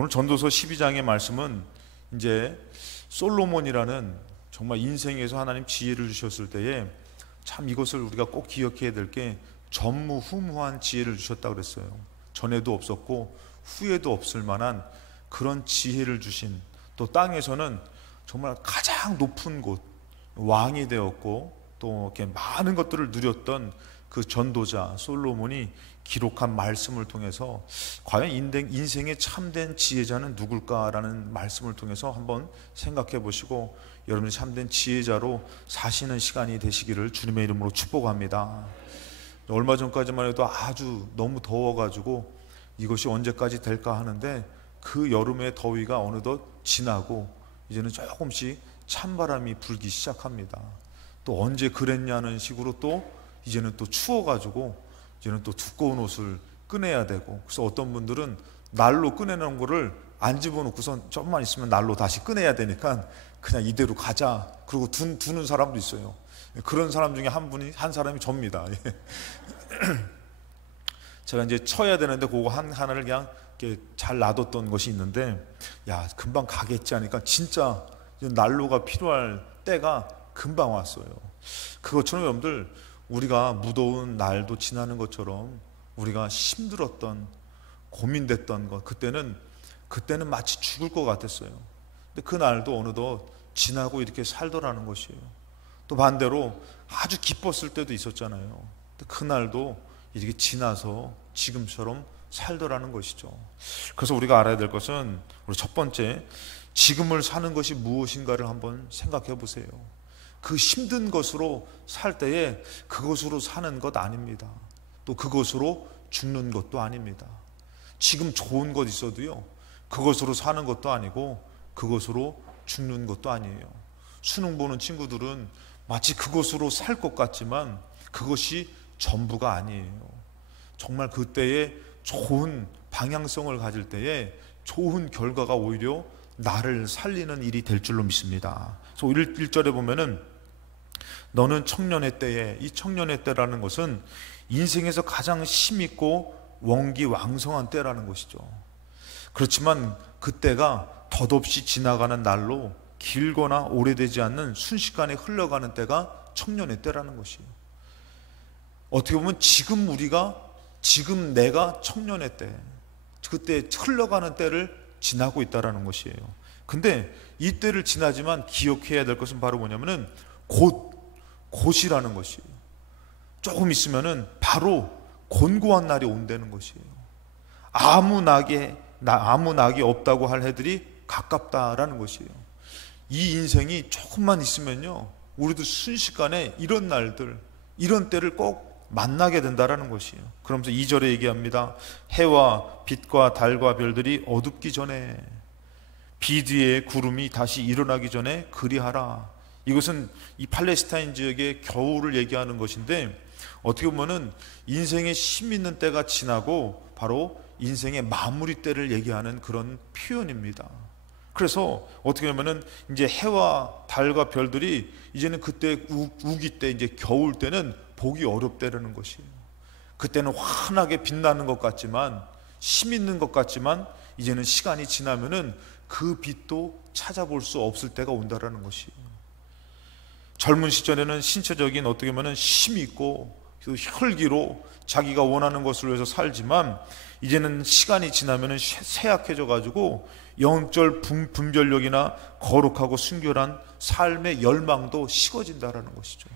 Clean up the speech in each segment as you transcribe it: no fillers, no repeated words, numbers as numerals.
오늘 전도서 12장의 말씀은 이제 솔로몬이라는 정말 인생에서 하나님 지혜를 주셨을 때에 참 이것을 우리가 꼭 기억해야 될 게 전무후무한 지혜를 주셨다고 그랬어요. 전에도 없었고 후에도 없을 만한 그런 지혜를 주신, 또 땅에서는 정말 가장 높은 곳, 왕이 되었고 또 이렇게 많은 것들을 누렸던 그 전도자 솔로몬이 기록한 말씀을 통해서 과연 인생의 참된 지혜자는 누굴까라는 말씀을 통해서 한번 생각해 보시고 여러분이 참된 지혜자로 사시는 시간이 되시기를 주님의 이름으로 축복합니다. 얼마 전까지만 해도 아주 너무 더워가지고 이것이 언제까지 될까 하는데 그 여름의 더위가 어느덧 지나고 이제는 조금씩 찬바람이 불기 시작합니다. 또 언제 그랬냐는 식으로 또 이제는 또 추워가지고 이제는 또 두꺼운 옷을 꺼내야 되고, 그래서 어떤 분들은 난로 꺼내놓은 거를 안 집어넣고선 좀만 있으면 난로 다시 꺼내야 되니까 그냥 이대로 가자 그러고 두는 사람도 있어요. 그런 사람 중에 한 사람이 접니다. 제가 이제 쳐야 되는데 그거 하나를 그냥 이렇게 잘 놔뒀던 것이 있는데, 야 금방 가겠지 하니까 진짜 난로가 필요할 때가 금방 왔어요. 그것처럼 여러분들, 우리가 무더운 날도 지나는 것처럼 우리가 힘들었던, 고민됐던 것, 그때는 마치 죽을 것 같았어요. 근데 그 날도 어느덧 지나고 이렇게 살더라는 것이에요. 또 반대로 아주 기뻤을 때도 있었잖아요. 근데 그 날도 이렇게 지나서 지금처럼 살더라는 것이죠. 그래서 우리가 알아야 될 것은, 우리 첫 번째, 지금을 사는 것이 무엇인가를 한번 생각해 보세요. 그 힘든 것으로 살 때에 그것으로 사는 것 아닙니다. 또 그것으로 죽는 것도 아닙니다. 지금 좋은 것 있어도요, 그것으로 사는 것도 아니고 그것으로 죽는 것도 아니에요. 수능 보는 친구들은 마치 그것으로 살 것 같지만 그것이 전부가 아니에요. 정말 그때에 좋은 방향성을 가질 때에 좋은 결과가 오히려 나를 살리는 일이 될 줄로 믿습니다. 그래서 1절에 보면은 너는 청년의 때에, 이 청년의 때라는 것은 인생에서 가장 힘있고 원기왕성한 때라는 것이죠. 그렇지만 그때가 덧없이 지나가는 날로 길거나 오래되지 않는 순식간에 흘러가는 때가 청년의 때라는 것이에요. 어떻게 보면 지금 내가 청년의 때, 그때 흘러가는 때를 지나고 있다는 것이에요. 근데 이 때를 지나지만 기억해야 될 것은 바로 뭐냐면은 곧이라는 것이에요. 조금 있으면은 바로 곤고한 날이 온다는 것이에요. 아무 낙이 없다고 할 해들이 가깝다라는 것이에요. 이 인생이 조금만 있으면요, 우리도 순식간에 이런 날들, 이런 때를 꼭 만나게 된다라는 것이에요. 그러면서 2절에 얘기합니다. 해와 빛과 달과 별들이 어둡기 전에, 비 뒤에 구름이 다시 일어나기 전에 그리하라. 이것은 이 팔레스타인 지역의 겨울을 얘기하는 것인데, 어떻게 보면은 인생의 힘 있는 때가 지나고 바로 인생의 마무리 때를 얘기하는 그런 표현입니다. 그래서 어떻게 보면은 이제 해와 달과 별들이 이제는 그때 우기 때, 이제 겨울 때는 보기 어렵다는 것이에요. 그때는 환하게 빛나는 것 같지만, 힘 있는 것 같지만, 이제는 시간이 지나면은 그 빛도 찾아볼 수 없을 때가 온다라는 것이에요. 젊은 시절에는 신체적인 어떻게 보면 힘이 있고 혈기로 자기가 원하는 것을 위해서 살지만, 이제는 시간이 지나면 쇠약해져 가지고 영적 분별력이나 거룩하고 순결한 삶의 열망도 식어진다라는 것이죠.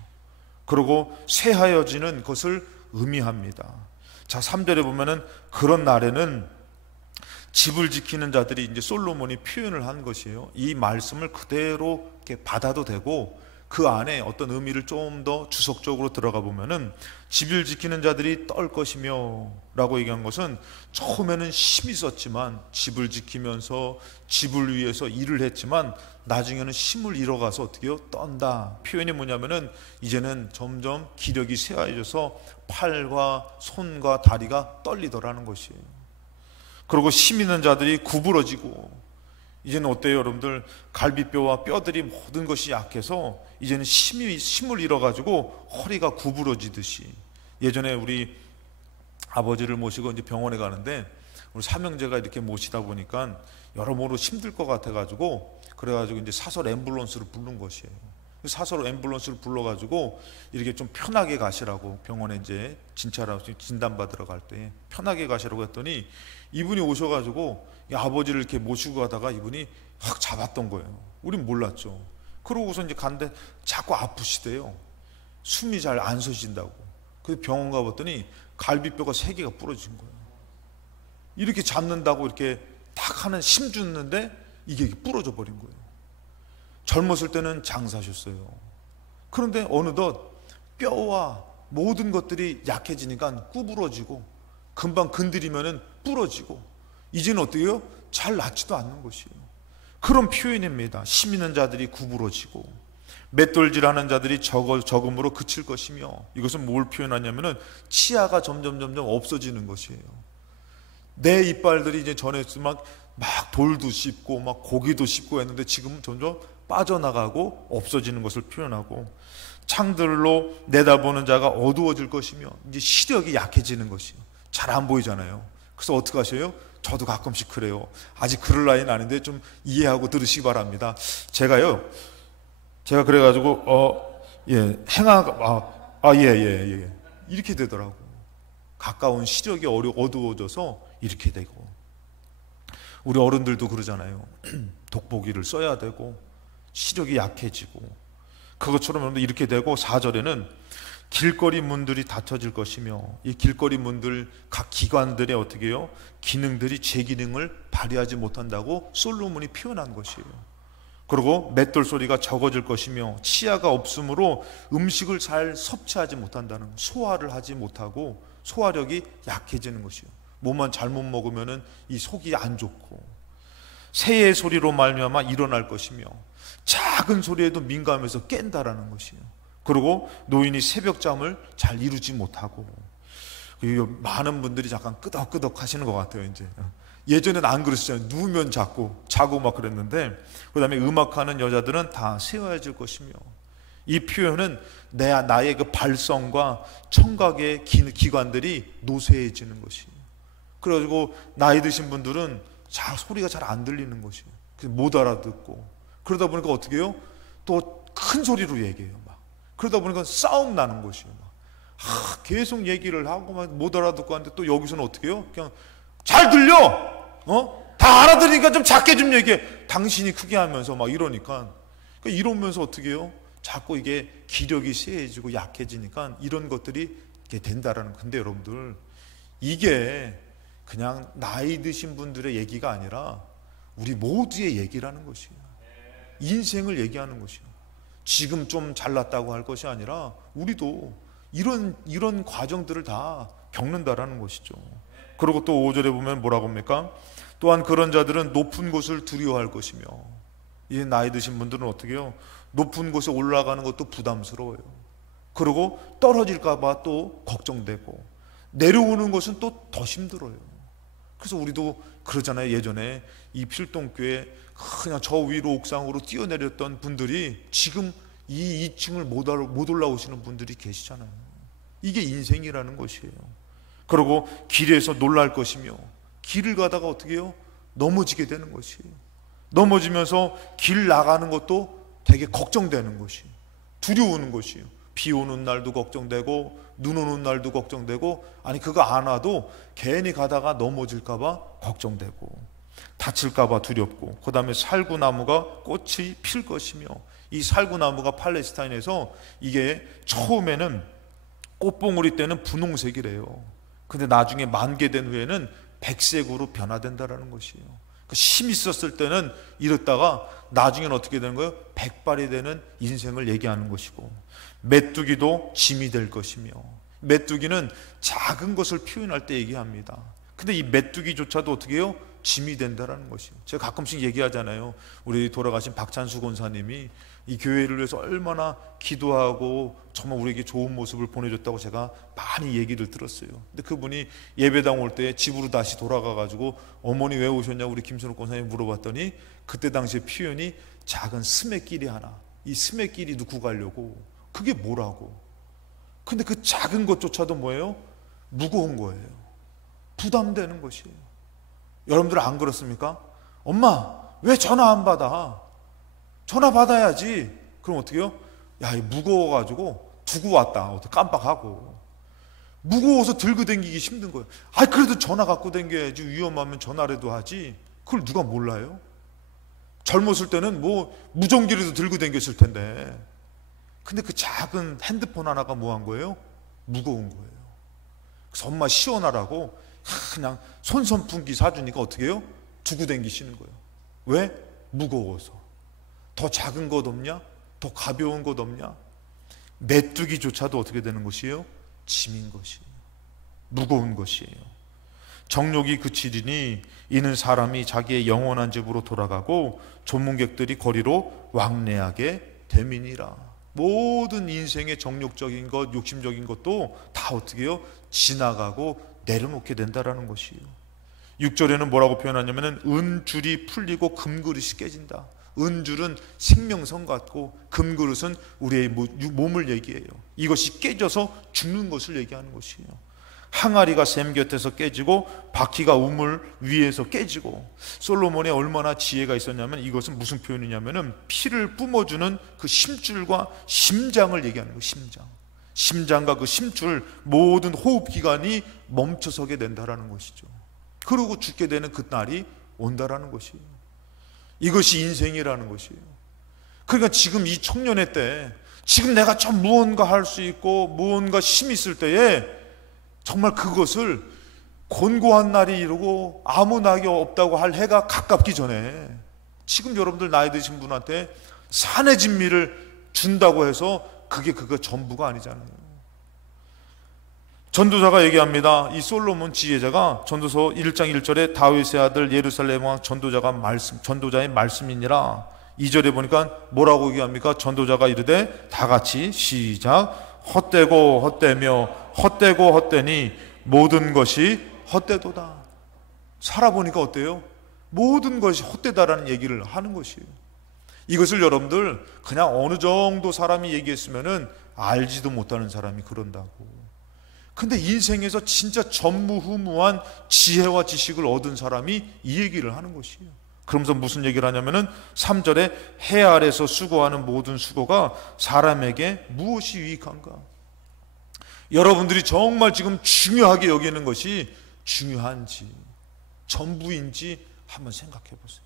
그리고 쇠하여지는 것을 의미합니다. 자, 3절에 보면은 그런 날에는 집을 지키는 자들이, 이제 솔로몬이 표현을 한 것이에요. 이 말씀을 그대로 이렇게 받아도 되고 그 안에 어떤 의미를 좀 더 주석적으로 들어가 보면은, 집을 지키는 자들이 떨 것이며 라고 얘기한 것은, 처음에는 힘이 있었지만 집을 지키면서 집을 위해서 일을 했지만 나중에는 힘을 잃어가서 어떻게 해요? 떤다. 표현이 뭐냐면은 이제는 점점 기력이 쇠해져서 팔과 손과 다리가 떨리더라는 것이에요. 그리고 힘 있는 자들이 구부러지고, 이제는 어때요 여러분들? 갈비뼈와 뼈들이 모든 것이 약해서 이제는 힘을 잃어가지고 허리가 구부러지듯이. 예전에 우리 아버지를 모시고 이제 병원에 가는데 우리 삼형제가 이렇게 모시다 보니까 여러모로 힘들 것 같아가지고 그래가지고 이제 사설 앰뷸런스를 부른 것이에요. 사설 앰뷸런스를 불러가지고 이렇게 좀 편하게 가시라고, 병원에 이제 진단 받으러 갈 때 편하게 가시라고 했더니 이분이 오셔가지고 이 아버지를 이렇게 모시고 가다가 이분이 확 잡았던 거예요. 우린 몰랐죠. 그러고서 이제 갔는데 자꾸 아프시대요. 숨이 잘 안 쉬신다고. 그래서 병원 가봤더니 갈비뼈가 3개가 부러진 거예요. 이렇게 잡는다고 이렇게 딱 하는 힘 줬는데 이게 부러져 버린 거예요. 젊었을 때는 장사하셨어요. 그런데 어느덧 뼈와 모든 것들이 약해지니까 구부러지고 금방 건드리면은 부러지고 이제는 어떻게 해요? 잘 낫지도 않는 것이에요. 그런 표현입니다. 힘 있는 자들이 구부러지고 맷돌질하는 자들이 적음으로 그칠 것이며, 이것은 뭘 표현하냐면은 치아가 점점 없어지는 것이에요. 내 이빨들이 이제 전에 막 돌도 씹고 막 고기도 씹고 했는데 지금은 점점 빠져나가고 없어지는 것을 표현하고, 창들로 내다보는 자가 어두워질 것이며, 이제 시력이 약해지는 것이에요. 잘 안 보이잖아요. 그래서 어떻게 하셔요? 저도 가끔씩 그래요. 아직 그럴 나이는 아닌데 좀 이해하고 들으시기 바랍니다. 제가 그래가지고 이렇게 되더라고. 가까운 시력이 어두워져서 이렇게 되고, 우리 어른들도 그러잖아요. 돋보기를 써야 되고 시력이 약해지고, 그것처럼 여러분들 이렇게 되고, 4절에는 길거리 문들이 닫혀질 것이며, 이 길거리 문들 각 기관들의 어떻게 해요? 기능들이 제 기능을 발휘하지 못한다고 솔로몬이 표현한 것이에요. 그리고 맷돌 소리가 적어질 것이며, 치아가 없으므로 음식을 잘 섭취하지 못한다는, 소화를 하지 못하고 소화력이 약해지는 것이에요. 뭐만 잘못 먹으면은 이 속이 안 좋고, 새의 소리로 말미암아 일어날 것이며 작은 소리에도 민감해서 깬다라는 것이에요. 그리고 노인이 새벽잠을 잘 이루지 못하고, 많은 분들이 잠깐 끄덕끄덕 하시는 것 같아요. 이제 예전에는 안 그러시잖아요. 누우면 자고 막 그랬는데, 그 다음에 음악하는 여자들은 다 세워질 것이며, 이 표현은 나의 그 발성과 청각의 기관들이 노쇠해지는 것이에요. 그래가지고 나이 드신 분들은 소리가 잘 안 들리는 것이에요. 못 알아듣고, 그러다 보니까 어떻게 해요? 또 큰 소리로 얘기해요. 막 그러다 보니까 싸움 나는 것이에요. 계속 얘기를 하고 막 못 알아듣고 하는데, 또 여기서는 어떻게 해요? 그냥 잘 들려! 다 알아들으니까 좀 작게 좀 얘기해. 당신이 크게 하면서 막 이러니까, 이러면서 어떻게 해요? 자꾸 이게 기력이 쇠해지고 약해지니까 이런 것들이 이렇게 된다라는. 근데 여러분들, 이게 그냥 나이 드신 분들의 얘기가 아니라 우리 모두의 얘기라는 것이에요. 인생을 얘기하는 것이에요. 지금 좀 잘났다고 할 것이 아니라 우리도 이런 과정들을 다 겪는다라는 것이죠. 그리고 또 5절에 보면 뭐라고 합니까? 또한 그런 자들은 높은 곳을 두려워할 것이며, 이 나이 드신 분들은 어떻게 해요? 높은 곳에 올라가는 것도 부담스러워요. 그리고 떨어질까 봐 또 걱정되고, 내려오는 것은 또 더 힘들어요. 그래서 우리도 그러잖아요. 예전에 이 필동교회 그냥 저 위로 옥상으로 뛰어내렸던 분들이 지금 이 2층을 못 올라오시는 분들이 계시잖아요. 이게 인생이라는 것이에요. 그리고 길에서 놀랄 것이며, 길을 가다가 어떻게 해요? 넘어지게 되는 것이에요. 넘어지면서 길 나가는 것도 되게 걱정되는 것이에요. 두려우는 것이에요. 비 오는 날도 걱정되고 눈 오는 날도 걱정되고, 아니 그거 안 와도 괜히 가다가 넘어질까 봐 걱정되고 다칠까 봐 두렵고, 그 다음에 살구나무가 꽃이 필 것이며, 이 살구나무가 팔레스타인에서 이게 처음에는 꽃봉오리 때는 분홍색이래요. 근데 나중에 만개된 후에는 백색으로 변화된다라는 것이에요. 힘 있었을 때는 이랬다가 나중에는 어떻게 되는 거예요? 백발이 되는 인생을 얘기하는 것이고, 메뚜기도 짐이 될 것이며, 메뚜기는 작은 것을 표현할 때 얘기합니다. 근데 이 메뚜기조차도 어떻게 해요? 짐이 된다라는 것이에요. 제가 가끔씩 얘기하잖아요. 우리 돌아가신 박찬수 권사님이 이 교회를 위해서 얼마나 기도하고 정말 우리에게 좋은 모습을 보내줬다고 제가 많이 얘기를 들었어요. 근데 그분이 예배당 올 때 집으로 다시 돌아가가지고 어머니 왜 오셨냐고 우리 김선욱 권사님 물어봤더니, 그때 당시에 표현이 작은 스매끼리 하나, 이 스매끼리 넣고 가려고, 그게 뭐라고. 근데 그 작은 것조차도 뭐예요? 무거운 거예요. 부담되는 것이에요. 여러분들 안 그렇습니까? 엄마, 왜 전화 안 받아? 전화 받아야지. 그럼 어떻게 해요? 야, 이 무거워가지고 두고 왔다. 어떻게 깜빡하고. 무거워서 들고 다니기 힘든 거예요. 아, 그래도 전화 갖고 다녀야지. 위험하면 전화라도 하지. 그걸 누가 몰라요? 젊었을 때는 뭐 무전기라도 들고 다녔을 텐데. 근데 그 작은 핸드폰 하나가 뭐 한 거예요? 무거운 거예요. 그래서 엄마 시원하라고 그냥 손선풍기 사주니까 어떻게 해요? 두고 다니시는 거예요. 왜? 무거워서. 더 작은 것 없냐? 더 가벼운 것 없냐? 메뚜기조차도 어떻게 되는 것이에요? 짐인 것이에요. 무거운 것이에요. 정욕이 그치리니 이는 사람이 자기의 영원한 집으로 돌아가고 조문객들이 거리로 왕래하게 됨이니라. 모든 인생의 정욕적인 것, 욕심적인 것도 다 어떻게 해요? 지나가고 내려놓게 된다라는 것이에요. 6절에는 뭐라고 표현하냐면은 은줄이 풀리고 금그릇이 깨진다. 은줄은 생명선 같고 금그릇은 우리의 몸을 얘기해요. 이것이 깨져서 죽는 것을 얘기하는 것이에요. 항아리가 샘 곁에서 깨지고 바퀴가 우물 위에서 깨지고. 솔로몬에 얼마나 지혜가 있었냐면 이것은 무슨 표현이냐면은 피를 뿜어주는 그 심줄과 심장을 얘기하는 거예요. 심장과 그 심줄, 모든 호흡기관이 멈춰서게 된다라는 것이죠. 그러고 죽게 되는 그 날이 온다라는 것이에요. 이것이 인생이라는 것이에요. 그러니까 지금 이 청년의 때, 지금 내가 좀 무언가 할 수 있고 무언가 힘이 있을 때에 정말 그것을 곤고한 날이 이르고 아무 낙이 없다고 할 해가 가깝기 전에, 지금 여러분들 나이 드신 분한테 산의 진미를 준다고 해서 그게 전부가 아니잖아요. 전도자가 얘기합니다. 이 솔로몬 지혜자가 전도서 1장 1절에 다윗의 아들 예루살렘 왕 전도자의 말씀이니라. 2절에 보니까 뭐라고 얘기합니까? 전도자가 이르되 다 같이 시작. 헛되고 헛되며 헛되고 헛되니 모든 것이 헛되도다. 살아보니까 어때요? 모든 것이 헛되다라는 얘기를 하는 것이에요. 이것을 여러분들 그냥 어느 정도 사람이 얘기했으면은 알지도 못하는 사람이 그런다고. 근데 인생에서 진짜 전무후무한 지혜와 지식을 얻은 사람이 이 얘기를 하는 것이에요. 그러면서 무슨 얘기를 하냐면은 3절에 해 아래서 수고하는 모든 수고가 사람에게 무엇이 유익한가? 여러분들이 정말 지금 중요하게 여기는 것이 중요한지 전부인지 한번 생각해 보세요.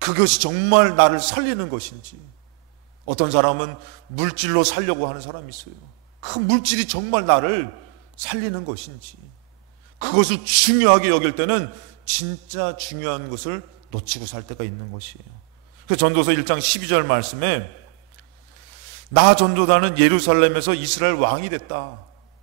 그것이 정말 나를 살리는 것인지. 어떤 사람은 물질로 살려고 하는 사람이 있어요. 그 물질이 정말 나를 살리는 것인지, 그것을 중요하게 여길 때는 진짜 중요한 것을 놓치고 살 때가 있는 것이에요. 그래서 전도서 1장 12절 말씀에 나 전도자는 예루살렘에서 이스라엘 왕이 됐다.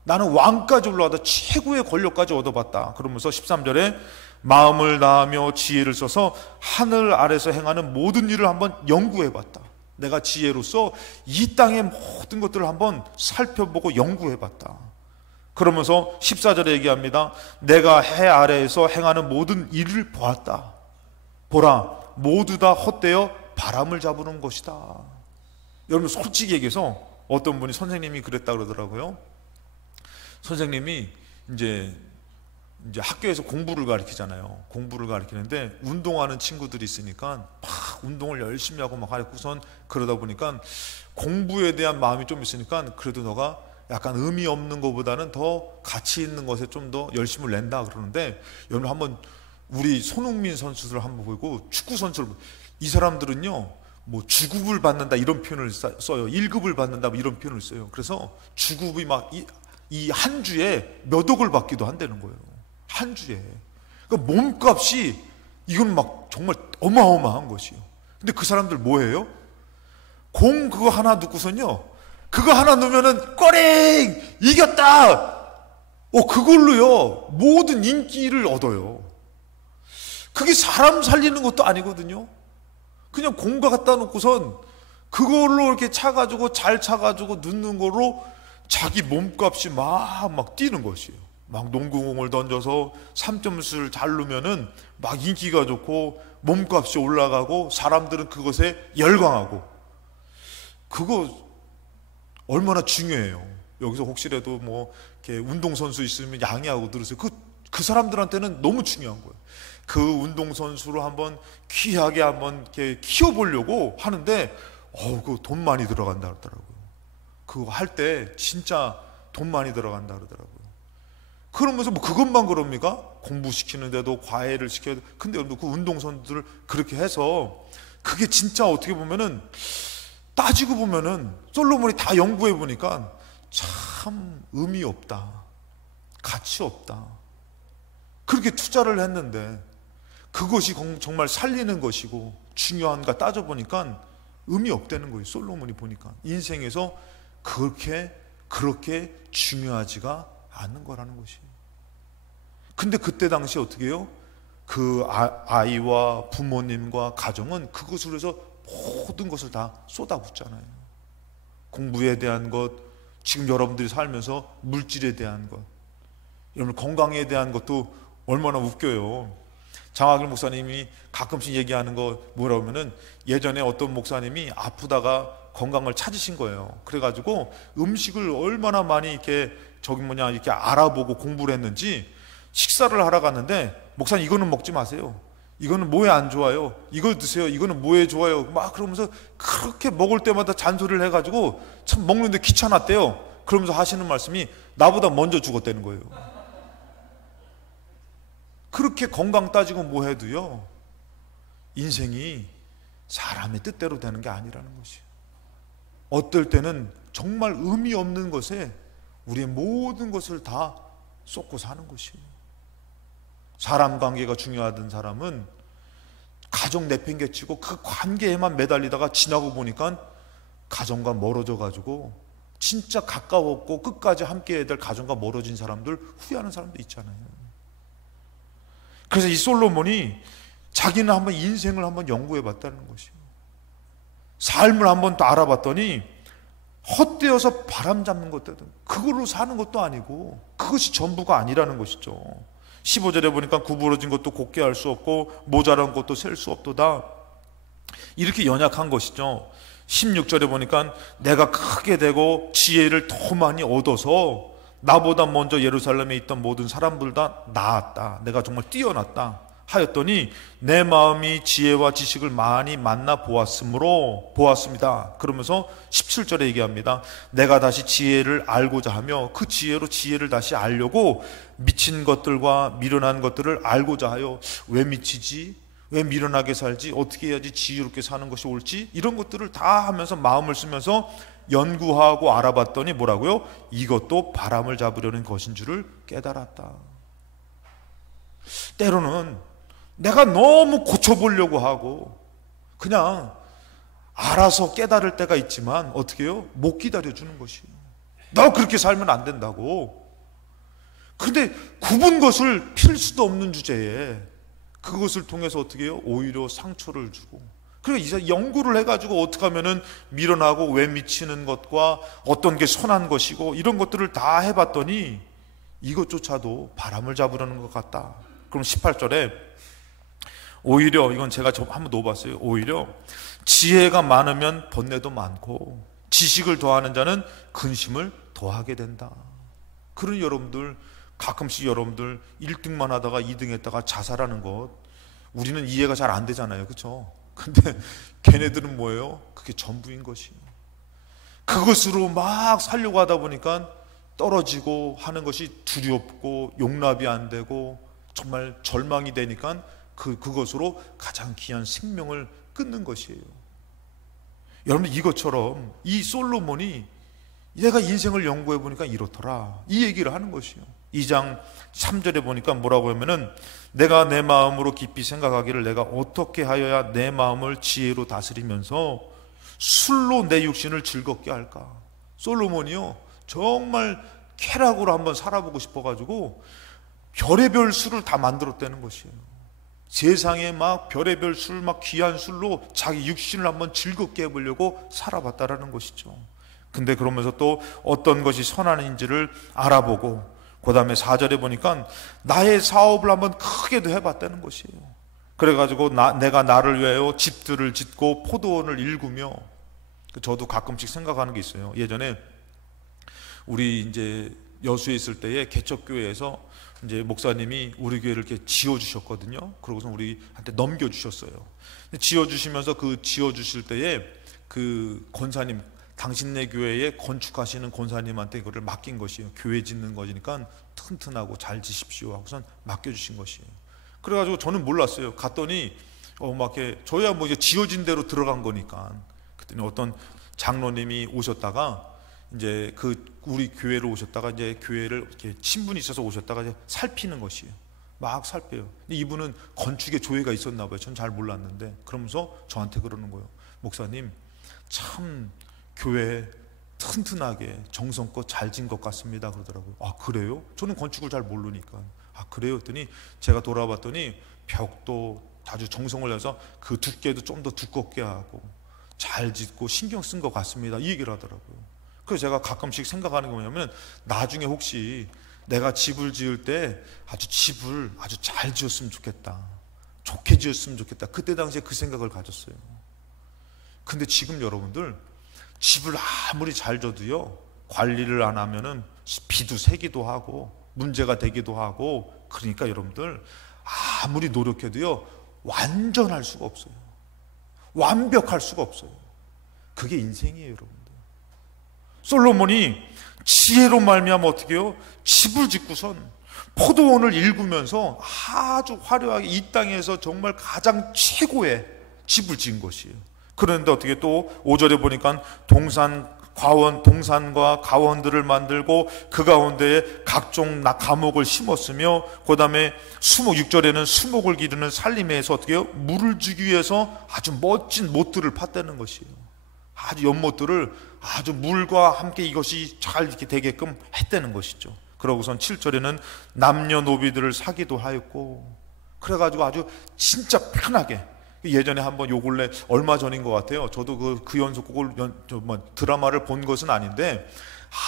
나는 왕까지 올라가다 최고의 권력까지 얻어봤다. 그러면서 13절에 마음을 다하며 지혜를 써서 하늘 아래서 행하는 모든 일을 한번 연구해봤다. 내가 지혜로서 이 땅의 모든 것들을 한번 살펴보고 연구해봤다. 그러면서 14절에 얘기합니다. 내가 해 아래에서 행하는 모든 일을 보았다. 보라, 모두 다 헛되어 바람을 잡으는 것이다. 여러분, 솔직히 얘기해서 어떤 분이 선생님이 그랬다 그러더라고요. 선생님이 이제 학교에서 공부를 가르치잖아요. 공부를 가르치는데 운동하는 친구들이 있으니까 막 운동을 열심히 하고 막 하고선, 그러다 보니까 공부에 대한 마음이 좀 있으니까 그래도 너가 약간 의미 없는 것보다는 더 가치 있는 것에 좀 더 열심을 낸다 그러는데, 여러분 한번 우리 손흥민 선수들 한번 보고 축구 선수를, 이 사람들은요 뭐 주급을 받는다 이런 표현을 써요. 1급을 받는다 뭐 이런 표현을 써요. 그래서 주급이 막 이 한 주에 몇 억을 받기도 한다는 거예요. 한 주에. 그러니까 몸값이 이건 막 정말 어마어마한 것이에요. 근데 그 사람들 뭐 해요? 공 그거 하나 넣고선요, 그거 하나 넣으면은 꼬링 이겼다. 그걸로요 모든 인기를 얻어요. 그게 사람 살리는 것도 아니거든요. 그냥 공과 갖다 놓고선 그걸로 이렇게 차가지고 잘 차가지고 넣는 거로 자기 몸값이 막 뛰는 것이에요. 막 농구공을 던져서 3점슛을 잘 넣으면은 막 인기가 좋고 몸값이 올라가고 사람들은 그것에 열광하고. 그거 얼마나 중요해요. 여기서 혹시라도 뭐 이렇게 운동선수 있으면 양해하고 들으세요. 그 그 사람들한테는 너무 중요한 거예요. 그 운동선수로 한번 귀하게 한번 이렇게 키워보려고 하는데, 그거 돈 많이 들어간다 그러더라고요. 그거 할 때 진짜 돈 많이 들어간다 그러더라고요. 그러면서 뭐 그것만 그럽니까? 공부시키는데도 과외를 시켜야 돼. 근데 여러분, 그 운동선수들을 그렇게 해서 그게 진짜 어떻게 보면은, 따지고 보면은 솔로몬이 다 연구해 보니까 참 의미 없다, 가치 없다. 그렇게 투자를 했는데 그것이 정말 살리는 것이고 중요한가 따져보니까 의미 없다는 거예요. 솔로몬이 보니까 인생에서 그렇게 중요하지가 않는 거라는 것이에요. 근데 그때 당시 어떻게 해요? 그 아이와 부모님과 가정은 그것으로 해서 모든 것을 다 쏟아붓잖아요. 공부에 대한 것, 지금 여러분들이 살면서 물질에 대한 것, 여러분 건강에 대한 것도 얼마나 웃겨요. 장학일 목사님이 가끔씩 얘기하는 거 뭐라고 하면은, 예전에 어떤 목사님이 아프다가 건강을 찾으신 거예요. 그래가지고 음식을 얼마나 많이 이렇게 이렇게 알아보고 공부를 했는지, 식사를 하러 갔는데, 목사님 이거는 먹지 마세요, 이거는 뭐에 안 좋아요, 이걸 드세요, 이거는 뭐에 좋아요, 막 그러면서 그렇게 먹을 때마다 잔소리를 해가지고 참 먹는데 귀찮았대요. 그러면서 하시는 말씀이, 나보다 먼저 죽었다는 거예요. 그렇게 건강 따지고 뭐 해도요, 인생이 사람의 뜻대로 되는 게 아니라는 것이에요. 어떨 때는 정말 의미 없는 것에 우리의 모든 것을 다 쏟고 사는 것이에요. 사람 관계가 중요하던 사람은 가정 내팽개치고 그 관계에만 매달리다가 지나고 보니까 가정과 멀어져 가지고 진짜 가까웠고 끝까지 함께 해야 될 가정과 멀어진 사람들, 후회하는 사람도 있잖아요. 그래서 이 솔로몬이 자기는 한번 인생을 한번 연구해 봤다는 것이에요. 삶을 한번 또 알아봤더니 헛되어서 바람 잡는 것도 그걸로 사는 것도 아니고 그것이 전부가 아니라는 것이죠. 15절에 보니까 구부러진 것도 곱게 할 수 없고 모자란 것도 셀 수 없도다, 이렇게 연약한 것이죠. 16절에 보니까 내가 크게 되고 지혜를 더 많이 얻어서 나보다 먼저 예루살렘에 있던 모든 사람들보다 나았다, 내가 정말 뛰어났다 하였더니 내 마음이 지혜와 지식을 많이 만나 보았습니다. 그러면서 17절에 얘기합니다. 내가 다시 지혜를 알고자 하며 그 지혜로 지혜를 다시 알려고 미친 것들과 미련한 것들을 알고자 하여, 왜 미치지? 왜 미련하게 살지? 어떻게 해야지 지혜롭게 사는 것이 옳지? 이런 것들을 다 하면서 마음을 쓰면서 연구하고 알아봤더니 뭐라고요? 이것도 바람을 잡으려는 것인 줄을 깨달았다. 때로는 내가 너무 고쳐보려고 하고 그냥 알아서 깨달을 때가 있지만 어떻게 해요? 못 기다려주는 것이에요. 너 그렇게 살면 안 된다고. 근데 굽은 것을 필 수도 없는 주제에 그것을 통해서 어떻게 해요? 오히려 상처를 주고. 그리고 이제 연구를 해가지고 어떻게 하면은 밀어나고 왜 미치는 것과 어떤 게 선한 것이고 이런 것들을 다 해봤더니 이것조차도 바람을 잡으려는 것 같다. 그럼 18절에 오히려, 이건 제가 한번 넣어봤어요. 오히려 지혜가 많으면 번뇌도 많고 지식을 더하는 자는 근심을 더하게 된다. 그런 여러분들, 가끔씩 여러분들 1등만 하다가 2등 했다가 자살하는 것, 우리는 이해가 잘 안 되잖아요. 그렇죠? 근데 걔네들은 뭐예요? 그게 전부인 것이에요. 그것으로 막 살려고 하다 보니까 떨어지고 하는 것이 두렵고 용납이 안 되고 정말 절망이 되니까 그것으로 가장 귀한 생명을 끊는 것이에요. 여러분, 이것처럼 이 솔로몬이 내가 인생을 연구해 보니까 이렇더라, 이 얘기를 하는 것이에요. 2장 3절에 보니까 뭐라고 하면은, 내가 내 마음으로 깊이 생각하기를 내가 어떻게 하여야 내 마음을 지혜로 다스리면서 술로 내 육신을 즐겁게 할까. 솔로몬이요 정말 쾌락으로 한번 살아보고 싶어가지고 별의별 술을 다 만들었다는 것이에요. 세상에 막 별의별 술, 막 귀한 술로 자기 육신을 한번 즐겁게 해보려고 살아봤다라는 것이죠. 근데 그러면서 또 어떤 것이 선한인지를 알아보고, 그 다음에 4절에 보니까 나의 사업을 한번 크게도 해봤다는 것이에요. 그래가지고 내가 나를 위하여 집들을 짓고 포도원을 일구며, 저도 가끔씩 생각하는 게 있어요. 예전에 우리 이제 여수에 있을 때에 개척교회에서 이제 목사님이 우리 교회를 이렇게 지어주셨거든요. 그러고서 우리한테 넘겨주셨어요. 지어주시면서 그 지어주실 때에 그 권사님, 당신네 교회에 건축하시는 권사님한테 이거를 맡긴 것이에요. 교회 짓는 거니까 튼튼하고 잘 지십시오 하고선 맡겨주신 것이에요. 그래가지고 저는 몰랐어요. 갔더니 막 이렇게 저야 뭐 이제 지어진 대로 들어간 거니까. 그랬더니 어떤 장로님이 오셨다가 이제 우리 교회로 오셨다가 이제 교회를 이렇게 친분이 있어서 오셨다가 이제 살피는 것이에요. 막 살펴요. 근데 이분은 건축에 조예가 있었나 봐요. 전 잘 몰랐는데 그러면서 저한테 그러는 거예요. 목사님, 참 교회 튼튼하게 정성껏 잘 지은 것 같습니다 그러더라고요. 아 그래요? 저는 건축을 잘 모르니까. 아 그래요? 했더니 제가 돌아봤더니 벽도 아주 정성을 내서 그 두께도 좀 더 두껍게 하고 잘 짓고 신경 쓴 것 같습니다 이 얘기를 하더라고요. 그래서 제가 가끔씩 생각하는 게 뭐냐면 나중에 혹시 내가 집을 지을 때 집을 아주 잘 지었으면 좋겠다, 좋게 지었으면 좋겠다. 그때 당시에 그 생각을 가졌어요. 근데 지금 여러분들 집을 아무리 잘 져도요 관리를 안 하면은 비도 새기도 하고 문제가 되기도 하고, 그러니까 여러분들 아무리 노력해도요 완전할 수가 없어요. 완벽할 수가 없어요. 그게 인생이에요 여러분들. 솔로몬이 지혜로 말미암아 어떻게 해요? 집을 짓고선 포도원을 일구면서 아주 화려하게 이 땅에서 정말 가장 최고의 집을 지은 것이에요. 그런데 어떻게 또 5절에 보니까 동산과 가원들을 만들고 그 가운데에 각종 감옥을 심었으며, 그 다음에 6절에는 수목을 기르는 살림에서 어떻게 해요? 물을 주기 위해서 아주 멋진 못들을 팠다는 것이에요. 아주 연못들을 아주 물과 함께 이것이 잘 이렇게 되게끔 했다는 것이죠. 그러고선 7절에는 남녀노비들을 사기도 하였고, 그래가지고 아주 진짜 편하게, 예전에 한번 요 근래 얼마 전인 것 같아요. 저도 그 연속곡을 드라마를 본 것은 아닌데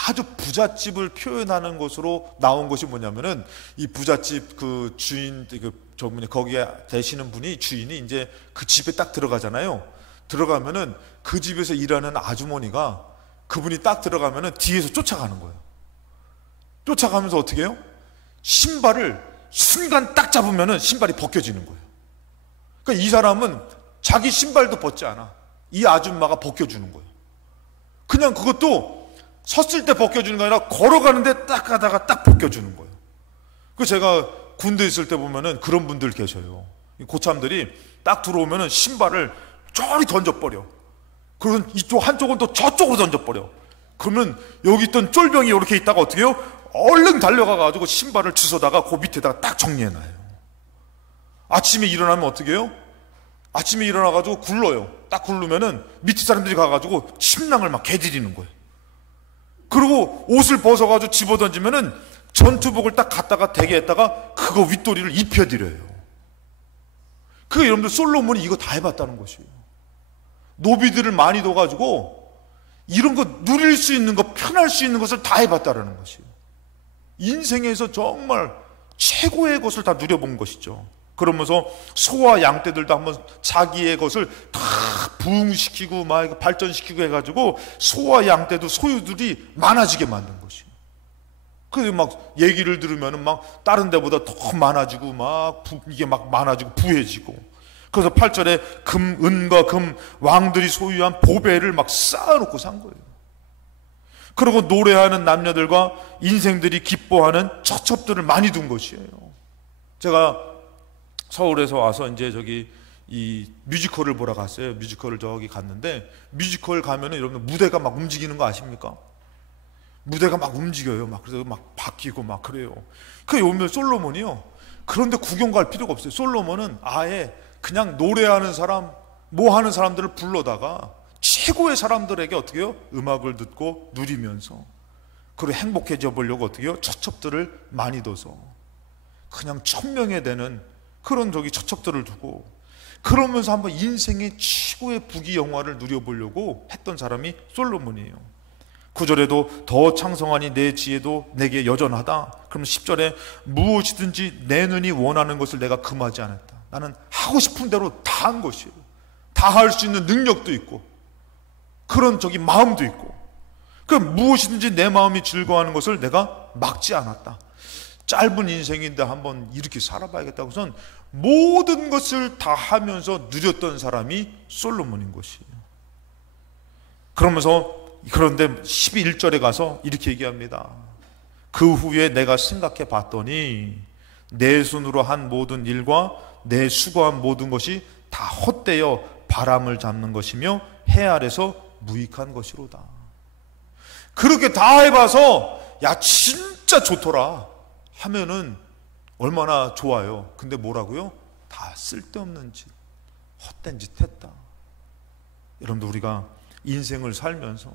아주 부잣집을 표현하는 것으로 나온 것이 뭐냐면은 이 부잣집 그 주인 거기에 되시는 분이 주인이 이제 그 집에 딱 들어가잖아요. 들어가면은 그 집에서 일하는 아주머니가 그분이 딱 들어가면은 뒤에서 쫓아가는 거예요. 쫓아가면서 어떻게 해요? 신발을 순간 딱 잡으면은 신발이 벗겨지는 거예요. 그러니까 이 사람은 자기 신발도 벗지 않아. 이 아줌마가 벗겨주는 거예요. 그냥 그것도 섰을 때 벗겨주는 게 아니라 걸어가는데 딱 가다가 딱 벗겨주는 거예요. 그 제가 군대 있을 때 보면은 그런 분들 계셔요. 고참들이 딱 들어오면은 신발을 저리 던져버려. 그러면 이쪽 한쪽은 또 저쪽으로 던져버려. 그러면 여기 있던 쫄병이 이렇게 있다가 어떻게 해요? 얼른 달려가가지고 신발을 주워다가 그 밑에다가 딱 정리해놔요. 아침에 일어나면 어떻게 해요? 아침에 일어나가지고 굴러요. 딱 굴르면은 밑에 사람들이 가가지고 침낭을 막 개지리는 거예요. 그리고 옷을 벗어가지고 집어던지면은 전투복을 딱 갖다가 대게 했다가 그거 윗도리를 입혀드려요. 그게 여러분들 솔로몬이 이거 다 해봤다는 것이에요. 노비들을 많이 둬가지고 이런 거 누릴 수 있는 거, 편할 수 있는 것을 다 해봤다라는 것이에요. 인생에서 정말 최고의 것을 다 누려본 것이죠. 그러면서 소와 양떼들도 한번 자기의 것을 다 부흥시키고 막 발전시키고 해가지고 소와 양떼도 소유들이 많아지게 만든 것이에요. 그래서 막 얘기를 들으면은 막 다른 데보다 더 많아지고 이게 막 많아지고 부해지고. 그래서 8절에 은과 금 왕들이 소유한 보배를 막 쌓아놓고 산 거예요. 그리고 노래하는 남녀들과 인생들이 기뻐하는 처첩들을 많이 둔 것이에요. 제가 서울에서 와서 이제 이 뮤지컬을 보러 갔어요. 뮤지컬을 저기 갔는데, 뮤지컬 가면은 여러분 무대가 막 움직이는 거 아십니까? 무대가 막 움직여요. 막 그래서 막 바뀌고 막 그래요. 그 오면 솔로몬이요. 그런데 구경 갈 필요가 없어요. 솔로몬은 아예 그냥 노래하는 사람, 뭐 하는 사람들을 불러다가 최고의 사람들에게 어떻게 해요? 음악을 듣고 누리면서, 그리고 행복해져 보려고 어떻게 해요? 처첩들을 많이 둬서 그냥 1000명에 되는 그런 처첩들을 두고, 그러면서 한번 인생의 최고의 부귀영화를 누려보려고 했던 사람이 솔로몬이에요. 9절에도 더 창성하니 내 지혜도 내게 여전하다. 그럼 10절에 무엇이든지 내 눈이 원하는 것을 내가 금하지 않았다. 나는 하고 싶은 대로 다 한 것이에요. 다 할 수 있는 능력도 있고 그런 마음도 있고, 그 무엇이든지 내 마음이 즐거워하는 것을 내가 막지 않았다. 짧은 인생인데 한번 이렇게 살아봐야겠다고선 모든 것을 다 하면서 누렸던 사람이 솔로몬인 것이에요. 그런데 11절에 가서 이렇게 얘기합니다. 그 후에 내가 생각해 봤더니 내 손으로 한 모든 일과 내 수고한 모든 것이 다 헛되어 바람을 잡는 것이며 해 아래서 무익한 것이로다. 그렇게 다 해봐서 야 진짜 좋더라 하면은 얼마나 좋아요. 근데 뭐라고요? 다 쓸데없는 짓, 헛된 짓 했다. 여러분들, 우리가 인생을 살면서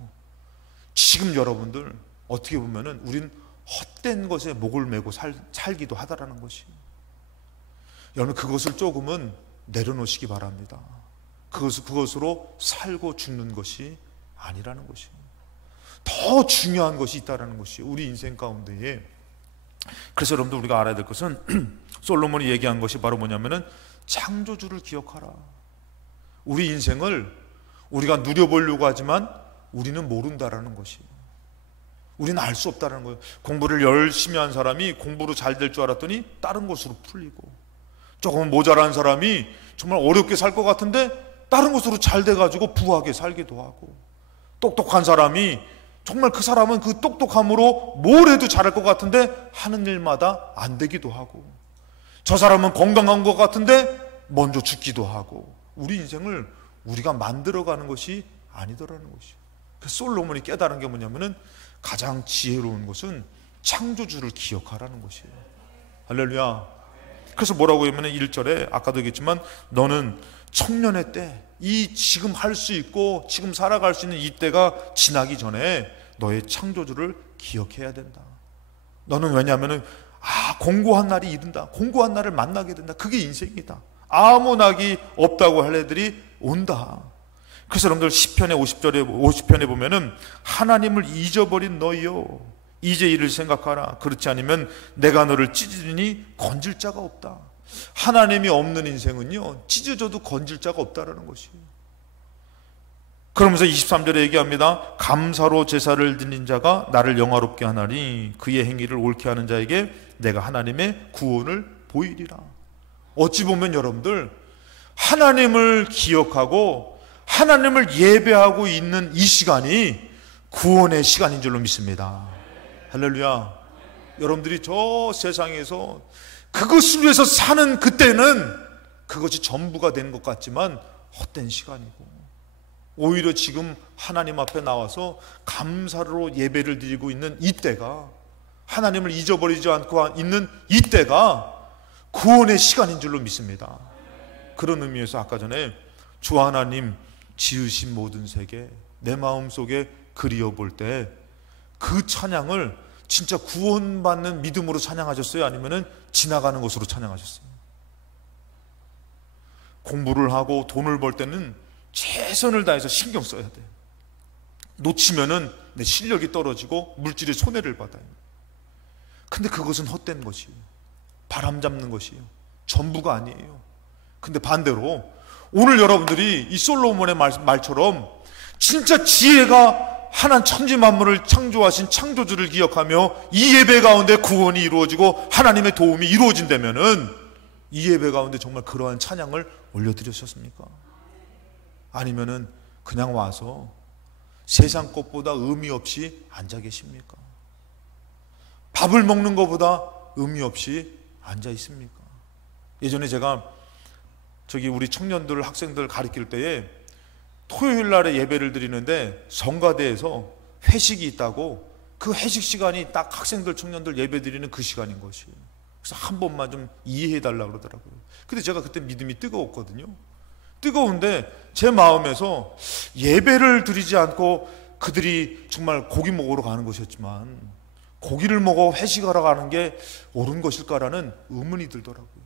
지금 여러분들 어떻게 보면은 우린 헛된 것에 목을 메고 살기도 하다라는 것이, 여러분 그것을 조금은 내려놓으시기 바랍니다. 그것으로 살고 죽는 것이 아니라는 것이에요. 더 중요한 것이 있다라는 것이에요, 우리 인생 가운데에. 그래서 여러분들 우리가 알아야 될 것은 솔로몬이 얘기한 것이 바로 뭐냐면은 창조주를 기억하라. 우리 인생을 우리가 누려보려고 하지만 우리는 모른다라는 것이에요. 우리는 알 수 없다는 거예요. 공부를 열심히 한 사람이 공부로 잘 될 줄 알았더니 다른 것으로 풀리고, 조금 모자란 사람이 정말 어렵게 살 것 같은데 다른 것으로 잘 돼가지고 부하게 살기도 하고, 똑똑한 사람이 정말 그 사람은 그 똑똑함으로 뭘 해도 잘할 것 같은데 하는 일마다 안 되기도 하고, 저 사람은 건강한 것 같은데 먼저 죽기도 하고, 우리 인생을 우리가 만들어가는 것이 아니더라는 것이에요. 그래서 솔로몬이 깨달은 게 뭐냐면은 가장 지혜로운 것은 창조주를 기억하라는 것이에요. 할렐루야. 그래서 뭐라고 하면 1절에 아까도 얘기했지만 너는 청년의 때, 이 지금 할 수 있고 지금 살아갈 수 있는 이 때가 지나기 전에 너의 창조주를 기억해야 된다. 너는 왜냐하면 공고한 날이 이른다, 공고한 날을 만나게 된다. 그게 인생이다. 아무 낙이 없다고 할 애들이 온다. 그래서 여러분들 시편의 50편에 보면은 하나님을 잊어버린 너희여 이제 이를 생각하라. 그렇지 않으면 내가 너를 찢으니 건질 자가 없다. 하나님이 없는 인생은요, 찢어져도 건질 자가 없다라는 것이에요. 그러면서 23절에 얘기합니다. 감사로 제사를 드린 자가 나를 영화롭게 하나니 그의 행위를 옳게 하는 자에게 내가 하나님의 구원을 보이리라. 어찌 보면 여러분들 하나님을 기억하고 하나님을 예배하고 있는 이 시간이 구원의 시간인 줄로 믿습니다. 할렐루야. 여러분들이 저 세상에서 그것을 위해서 사는 그때는 그것이 전부가 되는 것 같지만 헛된 시간이고, 오히려 지금 하나님 앞에 나와서 감사로 예배를 드리고 있는 이때가, 하나님을 잊어버리지 않고 있는 이때가 구원의 시간인 줄로 믿습니다. 그런 의미에서 아까 전에 주 하나님 지으신 모든 세계 내 마음속에 그리워 볼 때 그 찬양을 진짜 구원받는 믿음으로 찬양하셨어요? 아니면은 지나가는 것으로 찬양하셨어요? 공부를 하고 돈을 벌 때는 최선을 다해서 신경 써야 돼요. 놓치면은 내 실력이 떨어지고 물질의 손해를 받아요. 근데 그것은 헛된 것이에요. 바람 잡는 것이에요. 전부가 아니에요. 근데 반대로 오늘 여러분들이 이 솔로몬의 말처럼 진짜 지혜가 하나님 천지 만물을 창조하신 창조주를 기억하며 이 예배 가운데 구원이 이루어지고 하나님의 도움이 이루어진다면은 이 예배 가운데 정말 그러한 찬양을 올려드렸었습니까? 아니면은 그냥 와서 세상 것보다 의미 없이 앉아 계십니까? 밥을 먹는 것보다 의미 없이 앉아 있습니까? 예전에 제가 우리 청년들, 학생들 가르칠 때에 토요일 날에 예배를 드리는데 성가대에서 회식이 있다고, 그 회식 시간이 딱 학생들, 청년들 예배 드리는 그 시간인 것이에요. 그래서 한 번만 좀 이해해 달라고 그러더라고요. 근데 제가 그때 믿음이 뜨거웠거든요. 뜨거운데 제 마음에서 예배를 드리지 않고 그들이 정말 고기 먹으러 가는 것이었지만 고기를 먹어 회식하러 가는 게 옳은 것일까라는 의문이 들더라고요.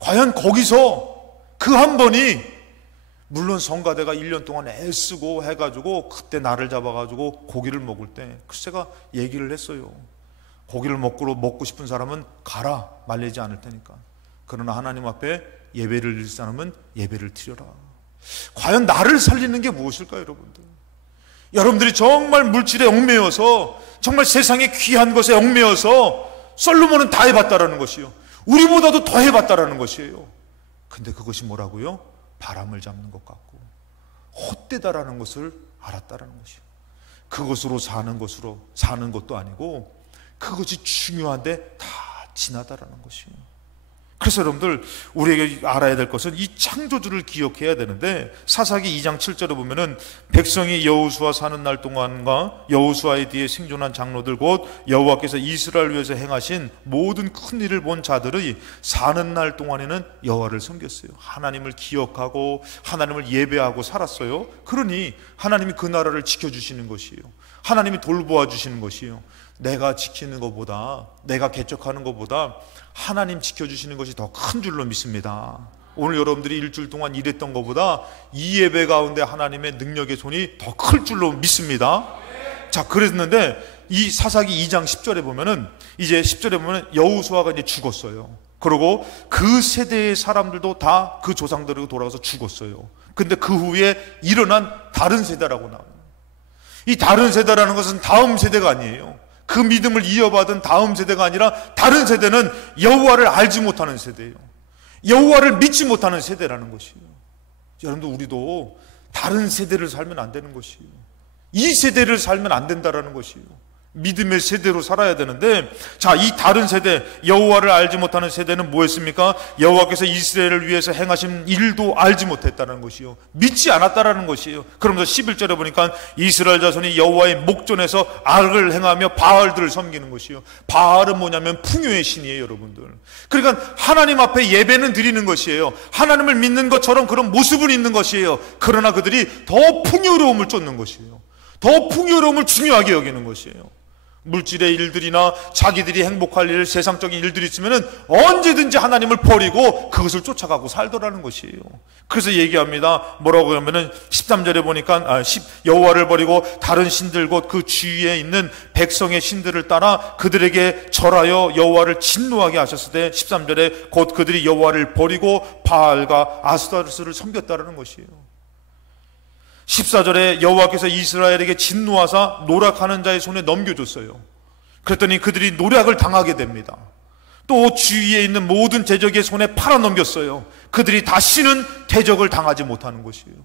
과연 거기서 그 한 번이, 물론 성가대가 1년 동안 애쓰고 해가지고 그때 날을 잡아가지고 고기를 먹을 때 글쎄가 얘기를 했어요. 고기를 먹고 싶은 사람은 가라, 말리지 않을 테니까. 그러나 하나님 앞에 예배를 드릴 사람은 예배를 드려라. 과연 나를 살리는 게 무엇일까요, 여러분들? 여러분들이 정말 물질에 얽매여서, 정말 세상의 귀한 것에 얽매여서 솔로몬은 다 해봤다라는 것이요, 우리보다도 더 해봤다라는 것이에요. 근데 그것이 뭐라고요? 바람을 잡는 것 같고 헛되다라는 것을 알았다라는 것이요. 그것으로 사는 것도 아니고 그것이 중요한데 다 지나다라는 것이요. 그래서 여러분들, 우리에게 알아야 될 것은 이 창조주를 기억해야 되는데, 사사기 2장 7절에 보면은 백성이 여호수아 사는 날 동안과 여호수아의 뒤에 생존한 장로들 곧 여호와께서 이스라엘 위해서 행하신 모든 큰 일을 본 자들이 사는 날 동안에는 여호와를 섬겼어요. 하나님을 기억하고 하나님을 예배하고 살았어요. 그러니 하나님이 그 나라를 지켜주시는 것이에요. 하나님이 돌보아 주시는 것이에요. 내가 지키는 것보다, 내가 개척하는 것보다 하나님 지켜주시는 것이 더 큰 줄로 믿습니다. 오늘 여러분들이 일주일 동안 일했던 것보다 이 예배 가운데 하나님의 능력의 손이 더 클 줄로 믿습니다. 자, 그랬는데 이 사사기 2장 10절에 보면은, 이제 10절에 보면은 여호수아가 이제 죽었어요. 그리고 그 세대의 사람들도 다 그 조상들에게 돌아가서 죽었어요. 근데 그 후에 일어난 다른 세대라고 나와요. 이 다른 세대라는 것은 다음 세대가 아니에요. 그 믿음을 이어받은 다음 세대가 아니라, 다른 세대는 여호와를 알지 못하는 세대예요. 여호와를 믿지 못하는 세대라는 것이에요. 여러분들, 우리도 다른 세대를 살면 안 되는 것이에요. 이 세대를 살면 안 된다라는 것이에요. 믿음의 세대로 살아야 되는데, 자, 이 다른 세대, 여호와를 알지 못하는 세대는 뭐였습니까? 여호와께서 이스라엘을 위해서 행하신 일도 알지 못했다는 것이요, 믿지 않았다라는 것이에요. 그러면서 11절에 보니까 이스라엘 자손이 여호와의 목전에서 악을 행하며 바알들을 섬기는 것이요. 바알은 뭐냐면 풍요의 신이에요, 여러분들. 그러니까 하나님 앞에 예배는 드리는 것이에요. 하나님을 믿는 것처럼 그런 모습은 있는 것이에요. 그러나 그들이 더 풍요로움을 쫓는 것이에요. 더 풍요로움을 중요하게 여기는 것이에요. 물질의 일들이나 자기들이 행복할 일, 세상적인 일들이 있으면 언제든지 하나님을 버리고 그것을 쫓아가고 살더라는 것이에요. 그래서 얘기합니다. 뭐라고 하면은 13절에 보니까 여호와를 버리고 다른 신들 곧 그 주위에 있는 백성의 신들을 따라 그들에게 절하여 여호와를 진노하게 하셨을 때, 13절에 곧 그들이 여호와를 버리고 바알과 아스타르스를 섬겼다라는 것이에요. 14절에 여호와께서 이스라엘에게 진노하사 노략하는 자의 손에 넘겨줬어요. 그랬더니 그들이 노략을 당하게 됩니다. 또 주위에 있는 모든 대적의 손에 팔아넘겼어요. 그들이 다시는 대적을 당하지 못하는 것이에요.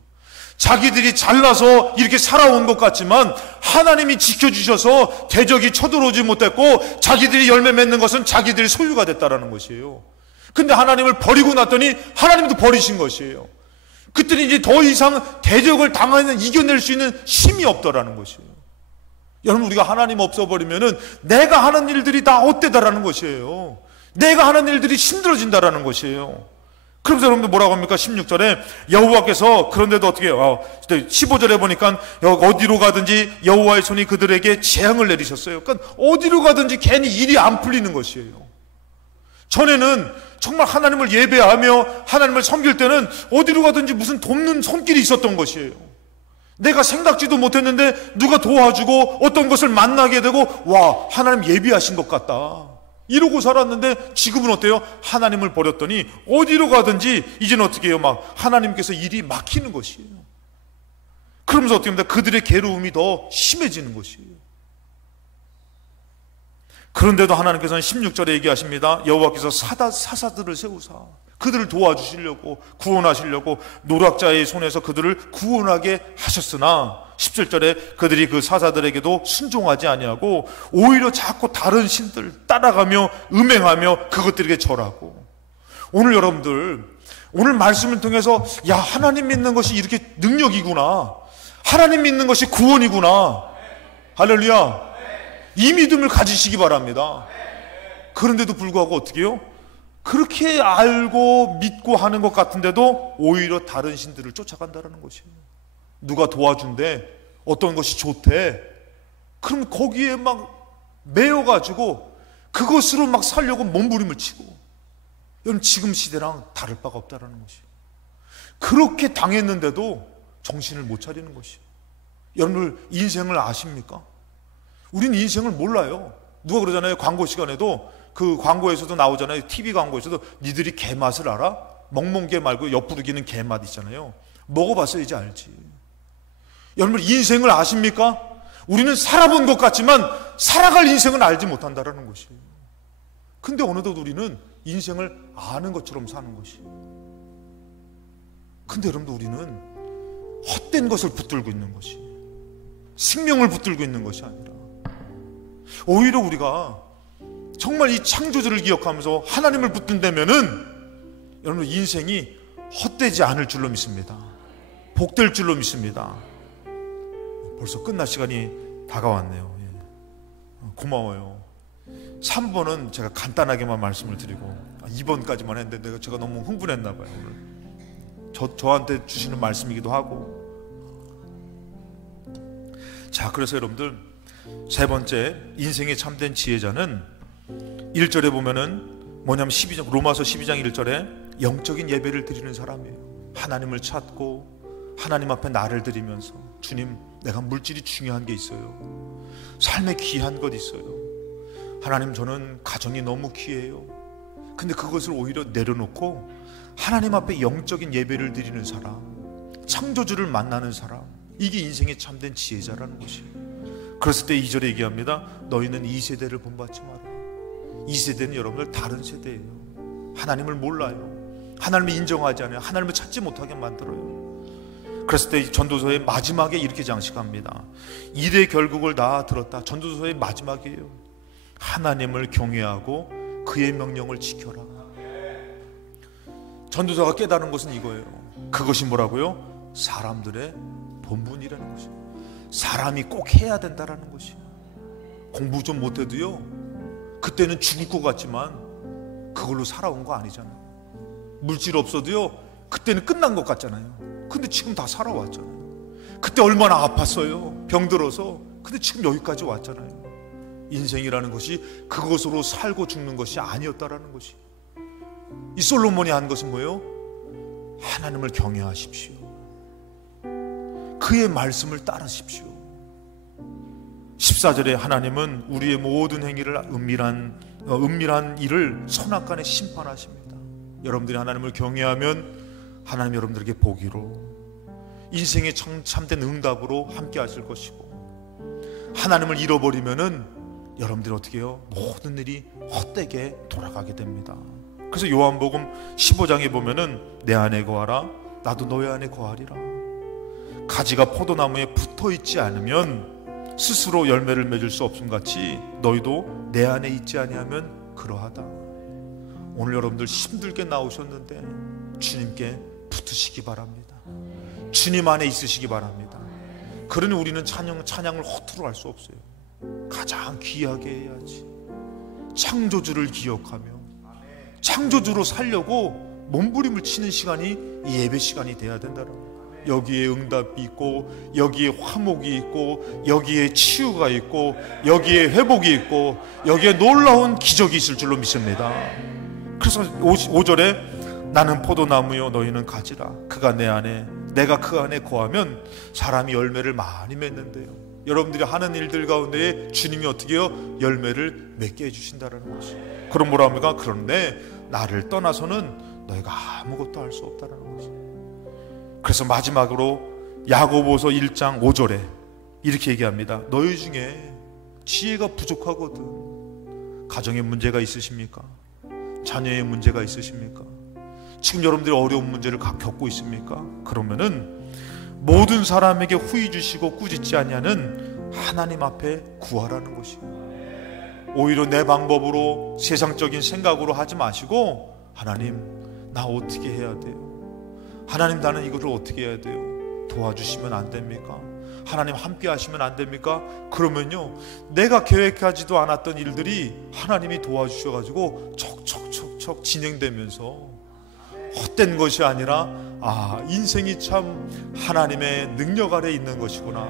자기들이 잘나서 이렇게 살아온 것 같지만 하나님이 지켜주셔서 대적이 쳐들어오지 못했고, 자기들이 열매 맺는 것은 자기들의 소유가 됐다라는 것이에요. 근데 하나님을 버리고 났더니 하나님도 버리신 것이에요. 그때는 이제 더 이상 대적을 이겨낼 수 있는 힘이 없더라는 것이에요. 여러분, 우리가 하나님 없어버리면은 내가 하는 일들이 다 헛되다라는 것이에요. 내가 하는 일들이 힘들어진다라는 것이에요. 그러면서 여러분들 뭐라고 합니까? 16절에 여호와께서, 그런데도 어떻게 해요? 15절에 보니까 어디로 가든지 여호와의 손이 그들에게 재앙을 내리셨어요. 그러니까 어디로 가든지 괜히 일이 안 풀리는 것이에요. 전에는 정말 하나님을 예배하며 하나님을 섬길 때는 어디로 가든지 무슨 돕는 손길이 있었던 것이에요. 내가 생각지도 못했는데 누가 도와주고 어떤 것을 만나게 되고, 와, 하나님 예비하신 것 같다, 이러고 살았는데, 지금은 어때요? 하나님을 버렸더니 어디로 가든지 이제는 어떻게 해요? 막 하나님께서 일이 막히는 것이에요. 그러면서 어떻게 합니까? 그들의 괴로움이 더 심해지는 것이에요. 그런데도 하나님께서는 16절에 얘기하십니다. 여호와께서 사사들을 세우사 그들을 도와주시려고, 구원하시려고 노략자의 손에서 그들을 구원하게 하셨으나, 17절에 그들이 그 사사들에게도 순종하지 아니하고 오히려 자꾸 다른 신들 따라가며 음행하며 그것들에게 절하고. 오늘 여러분들, 오늘 말씀을 통해서, 야, 하나님 믿는 것이 이렇게 능력이구나, 하나님 믿는 것이 구원이구나, 할렐루야, 이 믿음을 가지시기 바랍니다. 그런데도 불구하고 어떻게 해요? 그렇게 알고 믿고 하는 것 같은데도 오히려 다른 신들을 쫓아간다는 것이에요. 누가 도와준대, 어떤 것이 좋대, 그럼 거기에 막 매여가지고 그것으로 막 살려고 몸부림을 치고. 여러분, 지금 시대랑 다를 바가 없다는 것이에요. 그렇게 당했는데도 정신을 못 차리는 것이에요. 여러분, 인생을 아십니까? 우린 인생을 몰라요. 누가 그러잖아요. 광고 시간에도, 그 광고에서도 나오잖아요. TV 광고에서도, 니들이 개맛을 알아? 멍멍개 말고 옆부르기는 개맛 있잖아요. 먹어봤어야지 알지. 여러분, 인생을 아십니까? 우리는 살아본 것 같지만 살아갈 인생은 알지 못한다라는 것이에요. 근데 어느덧 우리는 인생을 아는 것처럼 사는 것이에요. 근데 여러분들, 우리는 헛된 것을 붙들고 있는 것이, 생명을 붙들고 있는 것이 아니라 오히려 우리가 정말 이 창조주를 기억하면서 하나님을 붙든다면은 여러분, 인생이 헛되지 않을 줄로 믿습니다. 복될 줄로 믿습니다. 벌써 끝날 시간이 다가왔네요. 고마워요. 3번은 제가 간단하게만 말씀을 드리고 2번까지만 했는데 제가 너무 흥분했나 봐요. 오늘 저한테 주시는 말씀이기도 하고. 자, 그래서 여러분들, 세 번째 인생의 참된 지혜자는 1절에 보면은 뭐냐면 로마서 12장 1절에 영적인 예배를 드리는 사람이에요. 하나님을 찾고 하나님 앞에 나를 드리면서, 주님, 내가 물질이 중요한 게 있어요. 삶에 귀한 것 있어요. 하나님, 저는 가정이 너무 귀해요. 근데 그것을 오히려 내려놓고 하나님 앞에 영적인 예배를 드리는 사람, 창조주를 만나는 사람, 이게 인생의 참된 지혜자라는 것이에요. 그랬을 때 2절에 얘기합니다. 너희는 이 세대를 본받지 마라. 이 세대는 여러분들 다른 세대예요. 하나님을 몰라요. 하나님을 인정하지 않아요. 하나님을 찾지 못하게 만들어요. 그랬을 때 전도서의 마지막에 이렇게 장식합니다. 일의 결국을 다 들었다. 전도서의 마지막이에요. 하나님을 경외하고 그의 명령을 지켜라. 전도서가 깨달은 것은 이거예요. 그것이 뭐라고요? 사람들의 본분이라는 것이에요. 사람이 꼭 해야 된다라는 것이에요. 공부 좀 못해도요, 그때는 죽을 것 같지만 그걸로 살아온 거 아니잖아요. 물질 없어도요, 그때는 끝난 것 같잖아요. 근데 지금 다 살아왔잖아요. 그때 얼마나 아팠어요, 병들어서. 근데 지금 여기까지 왔잖아요. 인생이라는 것이 그것으로 살고 죽는 것이 아니었다라는 것이. 이 솔로몬이 한 것은 뭐예요? 하나님을 경외하십시오. 그의 말씀을 따르십시오. 14절에 하나님은 우리의 모든 행위를 은밀한 일을 선악간에 심판하십니다. 여러분들이 하나님을 경외하면 하나님 여러분들에게 보기로, 인생의 참된 응답으로 함께 하실 것이고, 하나님을 잃어버리면은 여러분들이 어떻게 해요? 모든 일이 헛되게 돌아가게 됩니다. 그래서 요한복음 15장에 보면은 내 안에 거하라, 나도 너희 안에 거하리라. 가지가 포도나무에 붙어있지 않으면 스스로 열매를 맺을 수 없음 같이 너희도 내 안에 있지 아니하면 그러하다. 오늘 여러분들 힘들게 나오셨는데 주님께 붙으시기 바랍니다. 주님 안에 있으시기 바랍니다. 그러니 우리는 찬양을 허투루 할 수 없어요. 가장 귀하게 해야지. 창조주를 기억하며 창조주로 살려고 몸부림을 치는 시간이 이 예배 시간이 돼야 된다는 거예요. 여기에 응답이 있고, 여기에 화목이 있고, 여기에 치유가 있고, 여기에 회복이 있고, 여기에 놀라운 기적이 있을 줄로 믿습니다. 그래서 5절에 나는 포도나무요 너희는 가지라. 그가 내 안에, 내가 그 안에 거하면 사람이 열매를 많이 맺는데요. 여러분들이 하는 일들 가운데 주님이 어떻게 해요? 열매를 맺게 해주신다는 것이. 그럼 뭐라 합니까? 그런데 나를 떠나서는 너희가 아무것도 할 수 없다는 것이. 그래서 마지막으로 야고보서 1장 5절에 이렇게 얘기합니다. 너희 중에 지혜가 부족하거든. 가정에 문제가 있으십니까? 자녀의 문제가 있으십니까? 지금 여러분들이 어려운 문제를 겪고 있습니까? 그러면은 모든 사람에게 후히 주시고 꾸짖지 아니하는 하나님 앞에 구하라는 것이에요. 오히려 내 방법으로, 세상적인 생각으로 하지 마시고, 하나님, 나 어떻게 해야 돼요? 하나님, 나는 이거를 어떻게 해야 돼요? 도와주시면 안 됩니까? 하나님 함께 하시면 안 됩니까? 그러면요, 내가 계획하지도 않았던 일들이 하나님이 도와주셔가지고 척척척척 진행되면서 헛된 것이 아니라, 인생이 참 하나님의 능력 아래 있는 것이구나.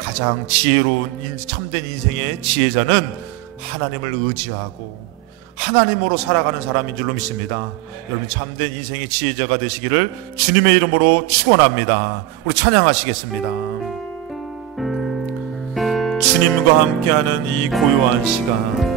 가장 지혜로운 참된 인생의 지혜자는 하나님을 의지하고 하나님으로 살아가는 사람인 줄로 믿습니다. 여러분, 참된 인생의 지혜자가 되시기를 주님의 이름으로 축원합니다. 우리 찬양하시겠습니다. 주님과 함께하는 이 고요한 시간,